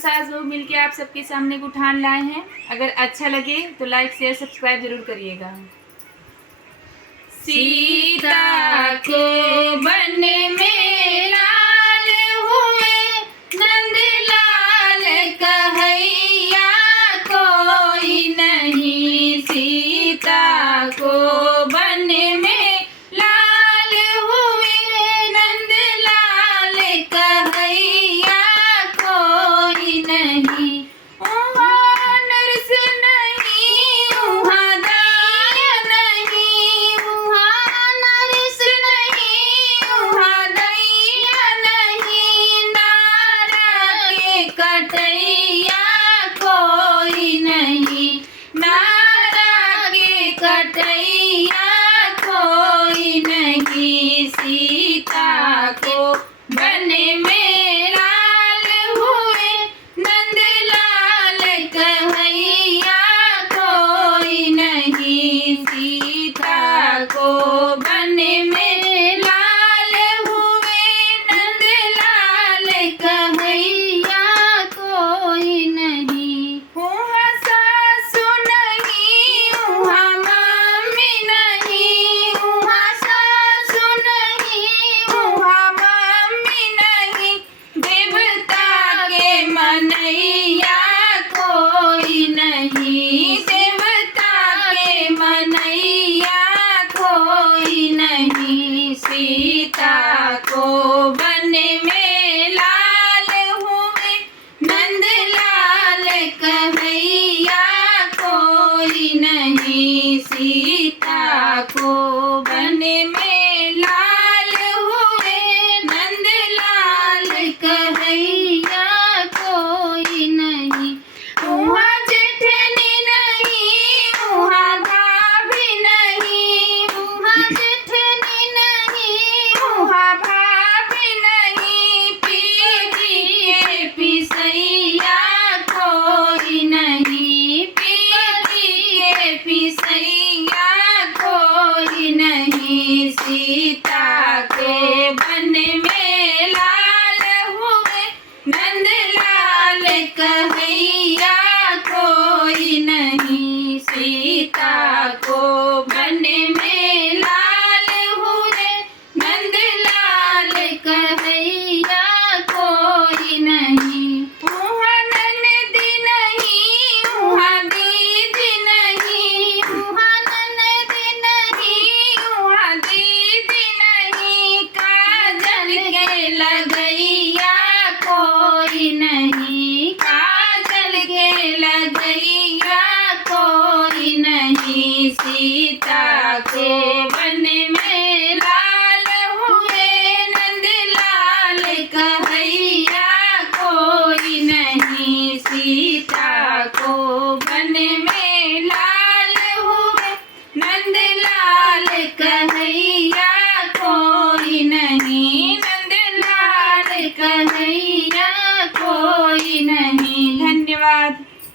सास बहू मिलके आप सबके सामने गुठान लाए हैं। अगर अच्छा लगे तो लाइक शेयर सब्सक्राइब जरूर करिएगा। सीता को वन में लाल हुए, नंद लाल कहैया कोई नहीं। सीता को वन में लाल हुए, नंद लाल कहैया कोई नहीं। वहाँ नरस नहीं, वहाँ दैया नहीं, वहाँ नरस नहीं, वहाँ दैया नहीं। नारा के कटैया कोई नहीं, नारा के कटैया कोई नहीं। सीता को वन में लाल हुए, नंद लाल कहैया कोई नहीं। सीता को वन में लाल हुए, नंद लाल कहैया कोई नहीं। वहाँ सासु नहीं, वहाँ मम्मी नहीं, वहाँ सासु नहीं, वहाँ मम्मी नहीं। देवता के मनैया कोई नहीं, देवता के मनैया कोई नहीं। सीता को वन में लाल हुए, नंद लाल कहैया कोई नहीं। सीता को वन में लाल हुए, नंद लाल कहैया कोई नहीं। वहाँ जेठनी नहीं, वहाँ भाभी नहीं, वहाँ जेठनी नहीं, वहाँ भाभी नहीं। पीढ़ी के पिसैया कोई नहीं, पीढ़ी के पिसैया कोई नहीं। सीता के वन में लाल हुए, नंद लाल कहैया कोई नहीं। सीता को वन में लाल हुए, नंद लाल कहैया कोई नहीं। वहाँ ननदी नहीं, वहाँ दीदी नहीं, वहाँ ननदी नहीं, वहाँ दीदी नहीं। काजल के लगैया कोई नहीं, काजल के लगैया कोई नहीं। सीता को